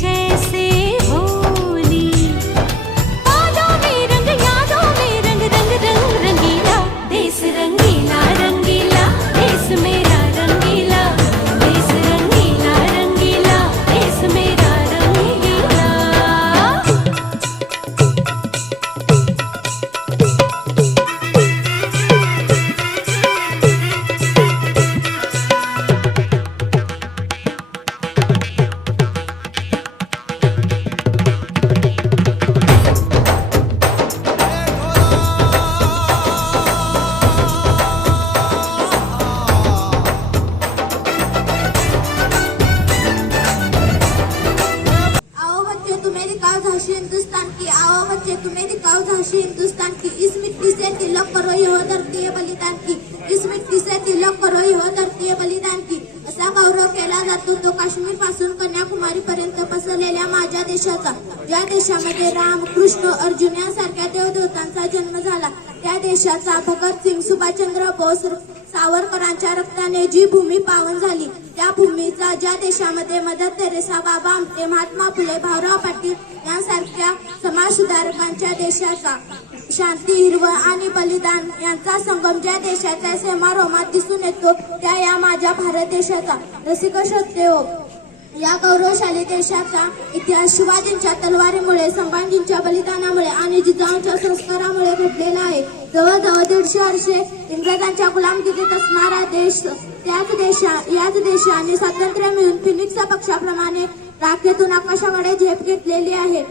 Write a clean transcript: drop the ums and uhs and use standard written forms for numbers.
जैसे होली, बादों में रंग यादों में रंग, रंग रंग रंगीला, देश रंगीला रंगीला, देश मेरा रंगीला, देश रंगीला रंगीला, देश मेरा रंगीला। आओ बच्चे तुम्हें दिखाओ झांसी हिंदुस्तान की, आओ बच्चे तुम्हें दिखाओ झांसी हिंदुस्तान की, इस मिट्टी से तिलक करो ये हो धरती है बलिदान की, इस मिट्टी से तिलक करो ये हो धरती है बलिदान की। असा गौरव केला जातो तो काश्मीर पासून कन्याकुमारी पर्यंत पसरलेल्या माझ्या देशाचा, ज्या देशामध्ये राम कृष्ण अर्जुन यांसारख्या देवदेवतांचा जन्म झाला, त्या देशाचा, भगतसिंग सुभाषचंद्र बोस सावरकरांच्या रक्ताने जी भूमी पावन झाली, त्या भूमीचा, ज्या देशामध्ये मदर तेरेसा, बाबा आमटे, महात्मा फुले, भाऊराव पाटील यांसारख्या समाज सुधारकांच्या देशाचा, शांती हिरवळ आणि बलिदान यांचा संगम ज्या देशाच्या समारोहात दिसून येतो, त्या या माझ्या भारत देशाचा रसिक श्रोतेहो, या गौरवशाली देशाचा इतिहास शिवाजींच्या तलवारीमुळे, संभाजींच्या बलिदानामुळे आणि जिजाऊंच्या संस्कारामुळे घडलेला आहे। जवळजवळ 150 वर्षे इंग्रजांच्या गुलामगिरीत असणारा देश, याच देशाने स्वातंत्र्य मिळून फिनिक्स पक्षाप्रमाणे राखेतून आकाशाकडे झेप घेतलेली आहे।